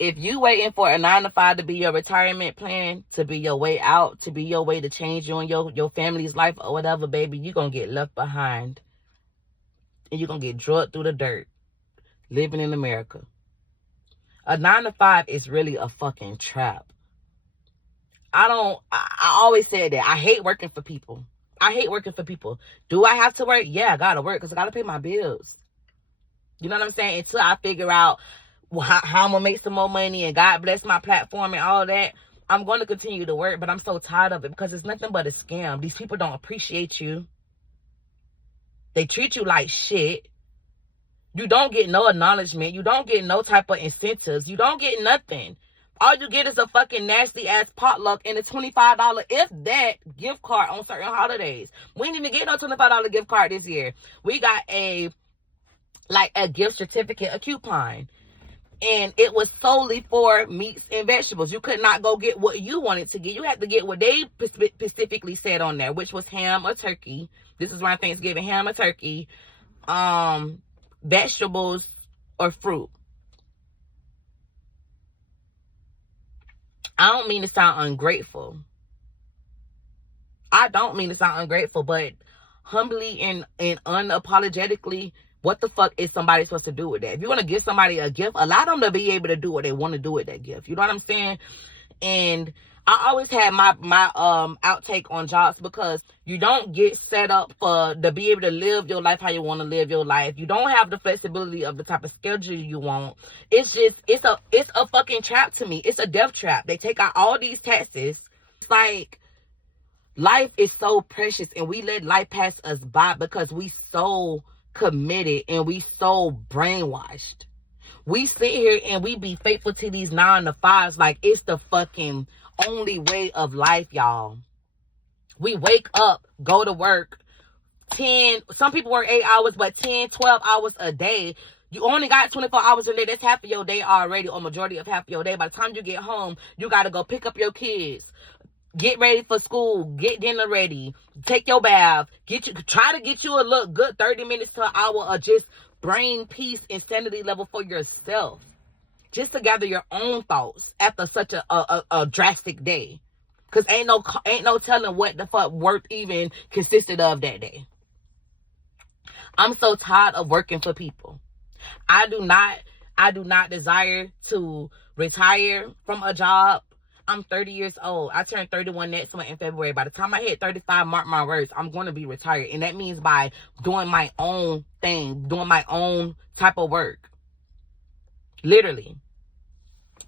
If you waiting for a 9 to 5 to be your retirement plan, to be your way out, to be your way to change you and your family's life or whatever, baby, you're going to get left behind. And you're going to get drugged through the dirt living in America. A 9 to 5 is really a fucking trap. I always said that. I hate working for people. I hate working for people. Do I have to work? Yeah, I got to work because I got to pay my bills. You know what I'm saying? Until I figure out how I'm going to make some more money and God bless my platform and all that, I'm going to continue to work. But I'm so tired of it because it's nothing but a scam. These people don't appreciate you. They treat you like shit. You don't get no acknowledgement. You don't get no type of incentives. You don't get nothing. All you get is a fucking nasty ass potluck and a $25, if that, gift card on certain holidays. We didn't even get no $25 gift card this year. We got a gift certificate, a coupon. And it was solely for meats and vegetables. You could not go get what you wanted to get. You had to get what they specifically said on there, which was ham or turkey. This is around Thanksgiving, ham or turkey, vegetables or fruit. I don't mean to sound ungrateful. I don't mean to sound ungrateful, but humbly and unapologetically, what the fuck is somebody supposed to do with that? If you want to give somebody a gift, allow them to be able to do what they want to do with that gift. You know what I'm saying? And I always had my outtake on jobs because you don't get set up to be able to live your life how you want to live your life. You don't have the flexibility of the type of schedule you want. It's a fucking trap to me. It's a death trap. They take out all these taxes. It's like life is so precious and we let life pass us by because we so committed and we so brainwashed. We sit here and we be faithful to these 9 to 5s like it's the fucking only way of life, y'all. We wake up, go to work, 10, some people work 8 hours, but 10, 12 hours a day. You only got 24 hours a day. That's half of your day already, or majority of half of your day. By the time you get home, you got to go pick up your kids, get ready for school, get dinner ready, take your bath, try to get you a look good 30 minutes to an hour of just brain peace and sanity level for yourself. Just to gather your own thoughts after such a drastic day. Because ain't no telling what the fuck work even consisted of that day. I'm so tired of working for people. I do not desire to retire from a job. I'm 30 years old. I turn 31 next month in February. By the time I hit 35, mark my words, I'm going to be retired. And that means by doing my own thing, doing my own type of work. Literally.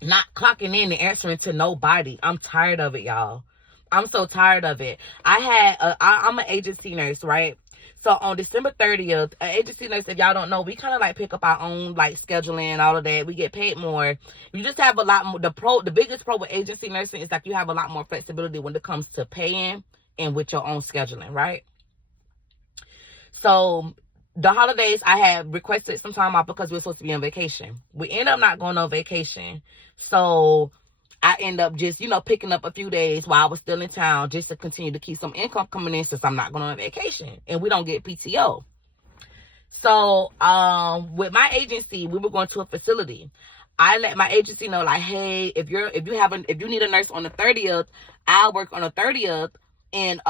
Not clocking in and answering to nobody. I'm tired of it, y'all. I'm so tired of it. I'm an agency nurse, right? So on December 30th, an agency nurse, if y'all don't know, we kind of like pick up our own like scheduling, all of that. We get paid more. You just have a lot more. The biggest pro with agency nursing is like you have a lot more flexibility when it comes to paying and with your own scheduling, right? So the holidays, I had requested some time off because we were supposed to be on vacation. We end up not going on vacation. So I end up just, picking up a few days while I was still in town just to continue to keep some income coming in since I'm not going on vacation. And we don't get PTO. So with my agency, we were going to a facility. I let my agency know, like, hey, if you need a nurse on the 30th, I'll work on the 30th. And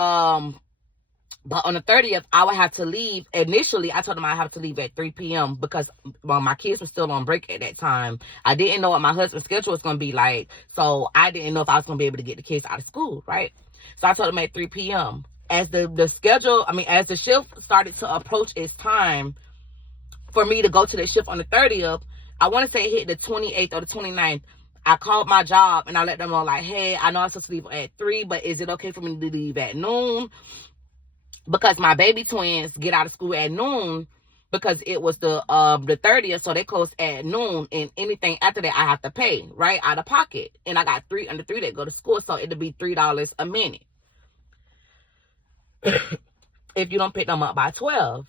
but on the 30th, I would have to leave. Initially, I told them I have to leave at 3 p.m. because my kids were still on break at that time. I didn't know what my husband's schedule was going to be like. So I didn't know if I was going to be able to get the kids out of school, right? So I told them at 3 p.m. As as the shift started to approach its time for me to go to the shift on the 30th, I want to say it hit the 28th or the 29th. I called my job and I let them know, like, hey, I know I'm supposed to leave at 3, but is it okay for me to leave at noon? Because my baby twins get out of school at noon because it was the 30th, so they close at noon, and anything after that I have to pay, right, out of pocket. And I got 3 under 3 that go to school, so it'll be $3 a minute if you don't pick them up by 12.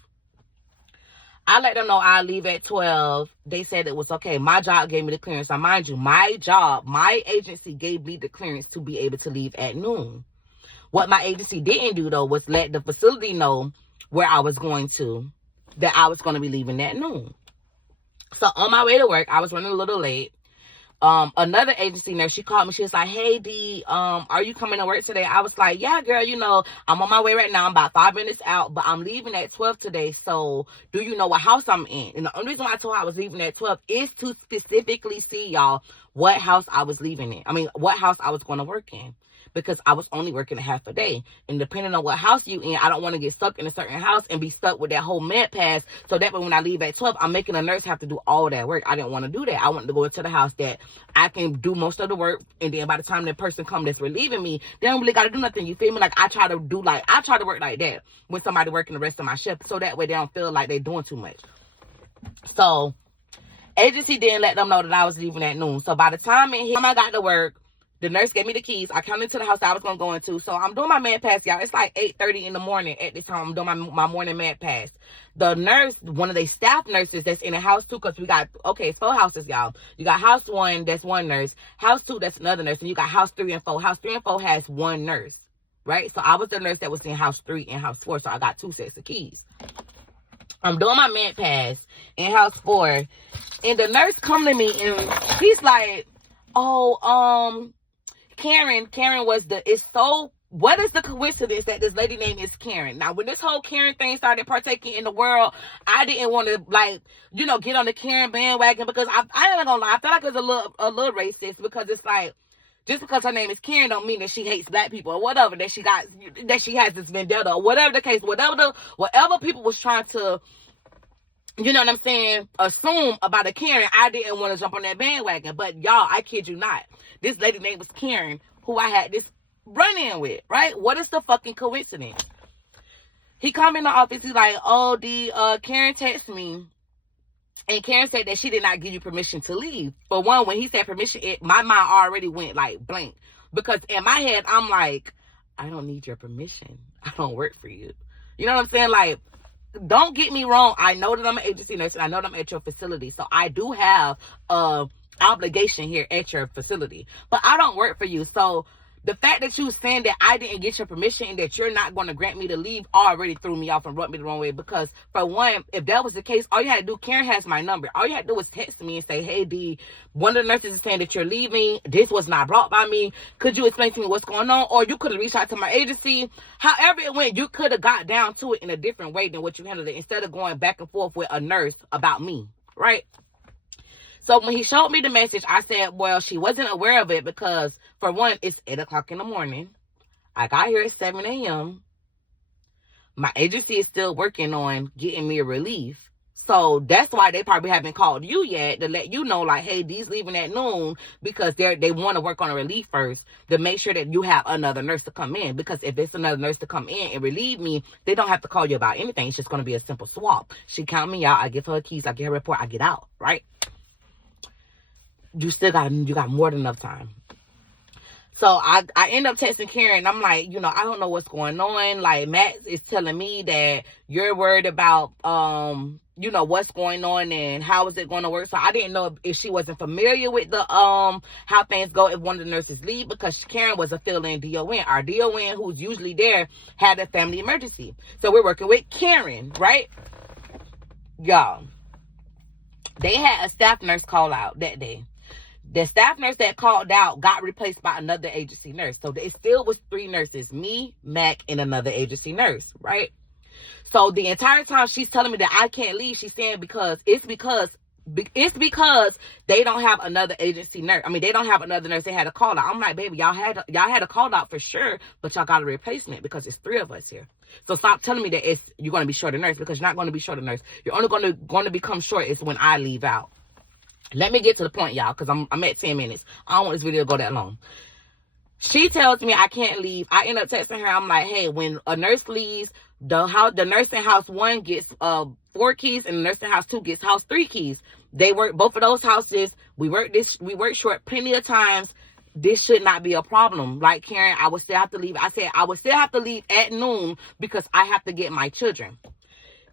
I let them know I'll leave at 12. They said it was okay. My job gave me the clearance. Now, mind you, my agency gave me the clearance to be able to leave at noon. What my agency didn't do, though, was let the facility know where I was going to, that I was going to be leaving at noon. So on my way to work, I was running a little late. another agency nurse, she called me. She was like, hey, D, are you coming to work today? I was like, yeah, girl, you know, I'm on my way right now. I'm about 5 minutes out, but I'm leaving at 12 today. So do you know what house I'm in? And the only reason why I told her I was leaving at 12 is to specifically see, y'all, what house I was leaving in. I mean, what house I was going to work in. Because I was only working a half a day. And depending on what house you in, I don't want to get stuck in a certain house and be stuck with that whole med pass. So that way when I leave at 12, I'm making a nurse have to do all that work. I didn't want to do that. I wanted to go into the house that I can do most of the work. And then by the time that person comes that's relieving me, they don't really got to do nothing. You feel me? Like I try to work like that when somebody working the rest of my shift. So that way they don't feel like they're doing too much. So agency didn't let them know that I was leaving at noon. So by the time I got to work, the nurse gave me the keys. I come into the house I was going to go into. So I'm doing my med pass, y'all. It's like 8:30 in the morning at this time. I'm doing my morning med pass. The nurse, one of the staff nurses that's in the house too, because we got, it's 4 houses, y'all. You got house 1, that's 1 nurse. House 2, that's another nurse. And you got house 3 and 4. House 3 and 4 has 1 nurse, right? So I was the nurse that was in house 3 and house 4. So I got 2 sets of keys. I'm doing my med pass in house 4. And the nurse come to me and she's like, Karen was what is the coincidence that this lady name is Karen? Now, when this whole Karen thing started partaking in the world, I didn't want to, get on the Karen bandwagon because I ain't gonna lie, I feel like it's a little racist because it's like, just because her name is Karen don't mean that she hates black people or whatever, that she has this vendetta or whatever the case, whatever people was trying to, you know what I'm saying, assume about a Karen, I didn't want to jump on that bandwagon. But y'all, I kid you not, this lady name was Karen, who I had this run-in with, right? What is the fucking coincidence? He come in the office, he's like, Karen texted me, and Karen said that she did not give you permission to leave. For one, when he said permission, my mind already went like blank. Because in my head, I'm like, I don't need your permission. I don't work for you. You know what I'm saying? Like, don't get me wrong. I know that I'm an agency nurse and I know that I'm at your facility. So I do have a obligation here at your facility. But I don't work for you. So the fact that you saying that I didn't get your permission and that you're not going to grant me to leave already threw me off and rubbed me the wrong way. Because for one, if that was the case, all you had to do, Karen has my number. All you had to do was text me and say, hey, D, one of the nurses is saying that you're leaving. This was not brought by me. Could you explain to me what's going on? Or you could have reached out to my agency. However it went, you could have got down to it in a different way than what you handled it, instead of going back and forth with a nurse about me, right? So when he showed me the message, I said, well, she wasn't aware of it because, for one, it's 8 o'clock in the morning. I got here at 7 a.m. My agency is still working on getting me a relief. So that's why they probably haven't called you yet to let you know, like, hey, D's leaving at noon, because they want to work on a relief first to make sure that you have another nurse to come in. Because if it's another nurse to come in and relieve me, they don't have to call you about anything. It's just going to be a simple swap. She count me out. I give her keys. I get her report. I get out, right? You got more than enough time. So I end up texting Karen. I'm like, I don't know what's going on. Like, Matt is telling me that you're worried about, what's going on and how is it going to work. So I didn't know if she wasn't familiar with the, how things go if one of the nurses leave, because Karen was a fill-in DON. Our DON, who's usually there, had a family emergency. So we're working with Karen, right? Y'all, they had a staff nurse call out that day. The staff nurse that called out got replaced by another agency nurse. So it still was 3 nurses, me, Mac, and another agency nurse, right? So the entire time she's telling me that I can't leave, she's saying it's because they don't have another agency nurse. I mean, they don't have another nurse. They had a call out. I'm like, baby, y'all had a call out for sure, but y'all got a replacement because it's 3 of us here. So stop telling me that you're going to be short a nurse, because you're not going to be short a nurse. You're only going to become short is when I leave out. Let me get to the point, y'all, because I'm at 10 minutes. I don't want this video to go that long. She tells me I can't leave. I end up texting her. I'm like, hey, when a nurse leaves, the nurse in house 1 gets 4 keys, and the nurse in house 2 gets house 3 keys. They work both of those houses. We work short plenty of times. This should not be a problem. Like, Karen, I would still have to leave. I said I would still have to leave at noon because I have to get my children.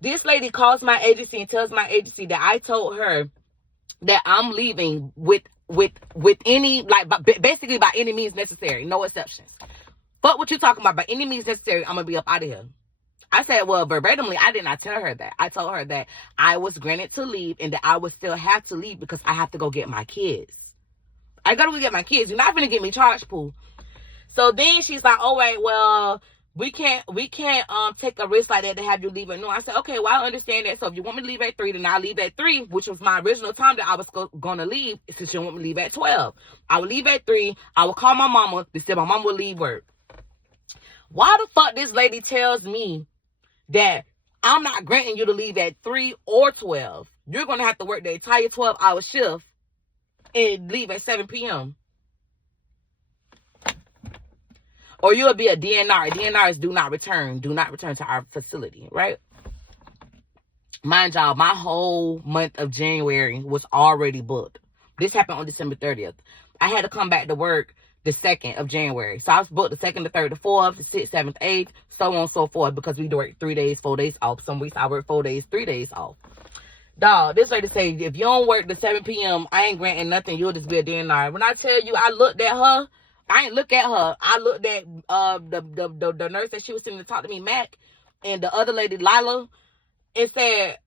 This lady calls my agency and tells my agency that I told her that I'm leaving with any, basically by any means necessary, no exceptions. But what you talking about, by any means necessary, I'm gonna be up out of here. I said, well, verbatimly, I did not tell her that. I told her that I was granted to leave and that I would still have to leave because I have to go get my kids. I gotta go get my kids. You're not gonna get me charged, Pooh. So then she's like, all right, well, we can't take a risk like that to have you leave at noon. I said, okay, well, I understand that. So if you want me to leave at 3, then I'll leave at 3, which was my original time that I was gonna leave, since you want me to leave at 12. I would leave at 3. I would call my mama. They said my mama would leave work. Why the fuck this lady tells me that I'm not granting you to leave at 3 or 12? You're gonna have to work the entire 12-hour shift and leave at 7 p.m. Or you'll be a DNR. DNRs do not return to our facility, right? Mind y'all, my whole month of January was already booked. This happened on December 30th. I had to come back to work the 2nd of January. So I was booked the 2nd, the 3rd, the 4th, the 6th, 7th, 8th, so on and so forth, because we work 3 days, 4 days off. Some weeks I work 4 days, 3 days off. Dog, this lady say, if you don't work the 7 p.m., I ain't granting nothing. You'll just be a DNR. When I tell you I looked at her, I ain't look at her. I looked at the nurse that she was sitting to talk to me, Mac, and the other lady, Lila, and said,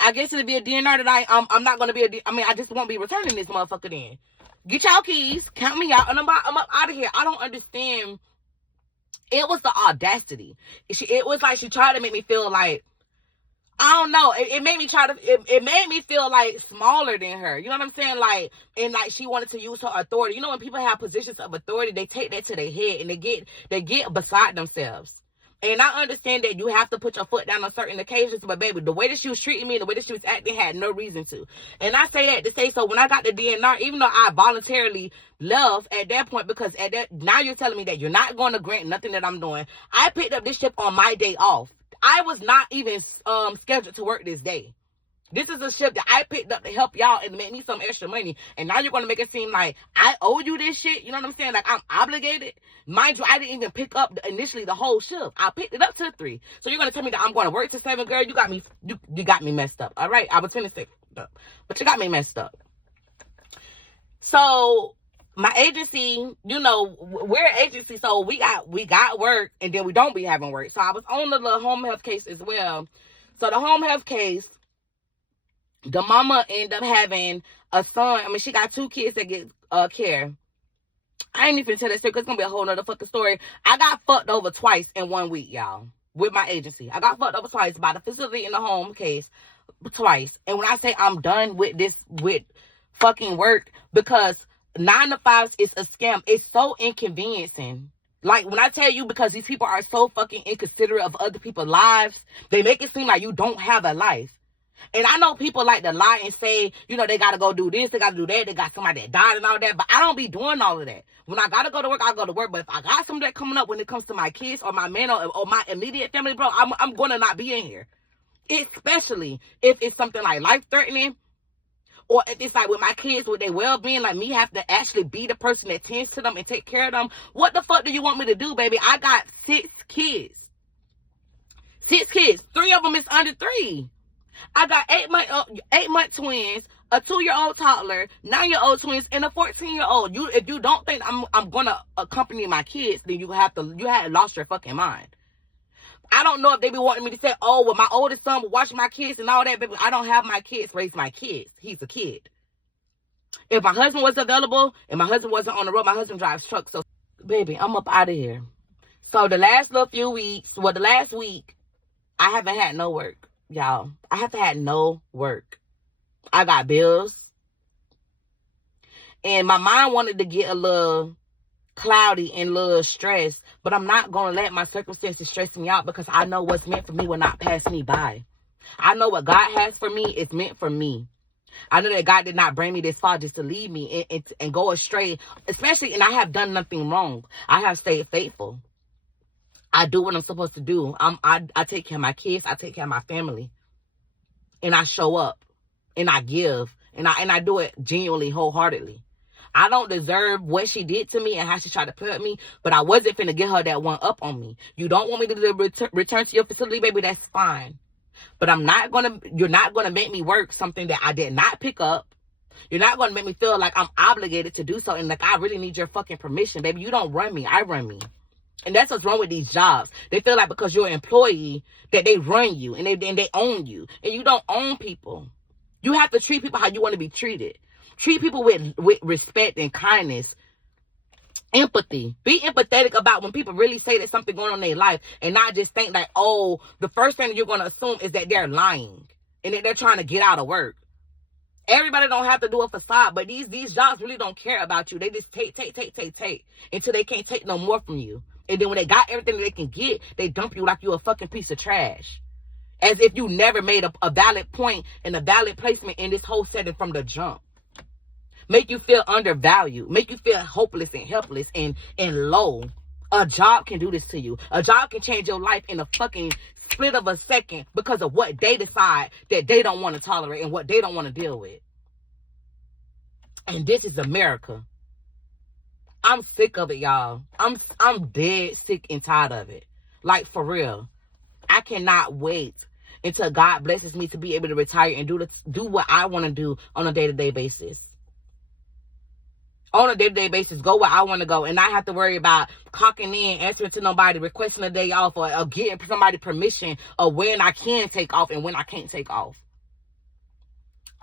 I guess it'll be a DNR that I'm not gonna be I just won't be returning this motherfucker then. Get y'all keys, count me out, and I'm up out of here. I don't understand. It was the audacity. It was like she tried to make me feel like, I don't know. It made me it made me feel like smaller than her. You know what I'm saying? Like, and like she wanted to use her authority. You know, when people have positions of authority, they take that to their head and they get beside themselves. And I understand that you have to put your foot down on certain occasions, but baby, the way that she was treating me, the way that she was acting, had no reason to. And I say that to say, so when I got the DNR, even though I voluntarily left at that point, because now you're telling me that you're not going to grant nothing that I'm doing. I picked up this ship on my day off. I was not even scheduled to work this day. This is a shift that I picked up to help y'all and make me some extra money. And now you're going to make it seem like I owe you this shit. You know what I'm saying? Like I'm obligated. Mind you, I didn't even pick up initially the whole shift. I picked it up to 3. So you're going to tell me that I'm going to work to 7, girl? You got me messed up. All right? I was finna say, but you got me messed up. So my agency, you know, we're an agency, so we got work, and then we don't be having work. So I was on the little home health case as well. So the home health case, the mama ended up having a son. I mean, she got 2 kids that get care. I ain't even tell that story because it's going to be a whole nother fucking story. I got fucked over twice in 1 week, y'all, with my agency. I got fucked over twice by the facility in the home case, twice. And when I say I'm done with this, with fucking work, because 9 to 5 is a scam. It's so inconveniencing. Like, when I tell you, because these people are so fucking inconsiderate of other people's lives, they make it seem like you don't have a life. And I know people like to lie and say, you know, they got to go do this, they got to do that, they got somebody that died and all that, but I don't be doing all of that. When I got to go to work, I go to work, but if I got something that coming up when it comes to my kids or my man or my immediate family, bro, I'm going to not be in here. Especially if it's something like life-threatening, or if it's like with my kids, with their well-being, like me have to actually be the person that tends to them and take care of them. What the fuck do you want me to do, baby? I got 6 kids. 6 kids. 3 of them is under 3. I got 8-month twins, a 2-year-old toddler, 9-year-old twins, and a 14-year-old. If you don't think I'm gonna accompany my kids, then you had lost your fucking mind. I don't know if they be wanting me to say, oh, well, my oldest son will watch my kids and all that, baby. I don't have my kids raise my kids. He's a kid. If my husband was available and my husband wasn't on the road, my husband drives trucks. So, baby, I'm up out of here. So the last week, I haven't had no work. Y'all, I haven't had no work. I got bills. And my mind wanted to get a little cloudy and a little stressed, but I'm not going to let my circumstances stress me out, because I know what's meant for me will not pass me by. I know what God has for me is meant for me. I know that God did not bring me this far just to leave me and go astray, especially, and I have done nothing wrong. I have stayed faithful. I do what I'm supposed to do. I take care of my kids. I take care of my family. And I show up. And I give. And I do it genuinely, wholeheartedly. I don't deserve what she did to me and how she tried to put me, but I wasn't finna get her that one up on me. You don't want me to return to your facility, baby, that's fine. But you're not gonna make me work something that I did not pick up. You're not gonna make me feel like I'm obligated to do so, and like I really need your fucking permission, baby. You don't run me, I run me. And that's what's wrong with these jobs. They feel like because you're an employee that they run you and they own you. And you don't own people. You have to treat people how you want to be treated. Treat people with respect and kindness. Empathy. Be empathetic about when people really say that something going on in their life, and not just think like, oh, the first thing you're going to assume is that they're lying and that they're trying to get out of work. Everybody don't have to do a facade, but these jobs really don't care about you. They just take until they can't take no more from you. And then when they got everything that they can get, they dump you like you a fucking piece of trash. As if you never made a valid point and a valid placement in this whole setting from the jump. Make you feel undervalued. Make you feel hopeless and helpless and low. A job can do this to you. A job can change your life in a fucking split of a second because of what they decide that they don't want to tolerate and what they don't want to deal with. And this is America. I'm sick of it, y'all. I'm dead sick and tired of it. Like, for real. I cannot wait until God blesses me to be able to retire and do what I want to do on a day-to-day basis. On a day-to-day basis, go where I want to go and not have to worry about clocking in, answering to nobody, requesting a day off, or getting somebody permission of when I can take off and when I can't take off.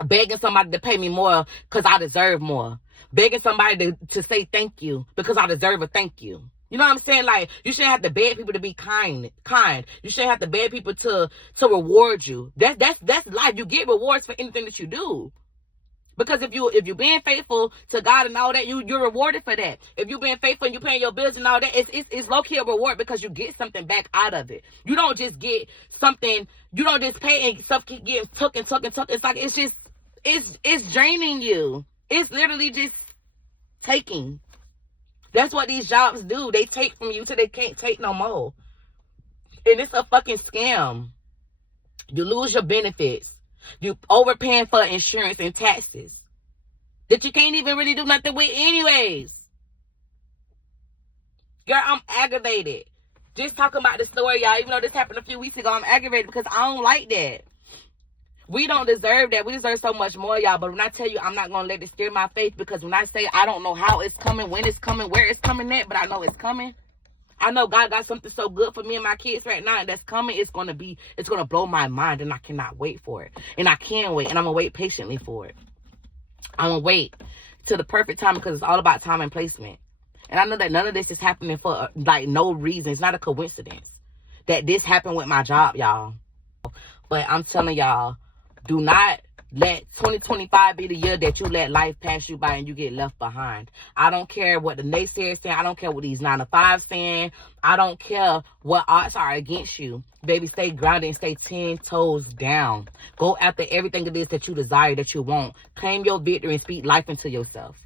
Begging somebody to pay me more because I deserve more. Begging somebody to say thank you because I deserve a thank you. You know what I'm saying? Like, you shouldn't have to beg people to be kind. You shouldn't have to beg people to reward you. That's life. You get rewards for anything that you do. Because if you're being faithful to God and all that, you're rewarded for that. If you're being faithful and you're paying your bills and all that, it's low-key a reward because you get something back out of it. You don't just get something, you don't just pay and stuff keep getting took. It's like, it's draining you. It's literally just taking. That's what these jobs do. They take from you till they can't take no more. And it's a fucking scam. You lose your benefits. You overpaying for insurance and taxes that you can't even really do nothing with anyways. Girl, I'm aggravated. Just talking about the story, y'all. Even though this happened a few weeks ago, I'm aggravated because I don't like that. We don't deserve that. We deserve so much more, y'all. But when I tell you, I'm not going to let it scare my faith, because when I say I don't know how it's coming, when it's coming, where it's coming at, but I know it's coming. I know God got something so good for me and my kids right now, and that's coming. It's going to blow my mind, and I cannot wait for it. And I can wait, and I'm going to wait patiently for it. I'm going to wait till the perfect time, because it's all about time and placement. And I know that none of this is happening for, like, no reason. It's not a coincidence that this happened with my job, y'all. But I'm telling y'all, do not let 2025 be the year that you let life pass you by and you get left behind. I don't care what the naysayers saying. I don't care what these 9-to-5 saying. I don't care what odds are against you. Baby, stay grounded and stay 10 toes down. Go after everything it is that you desire, that you want. Claim your victory and speak life into yourself.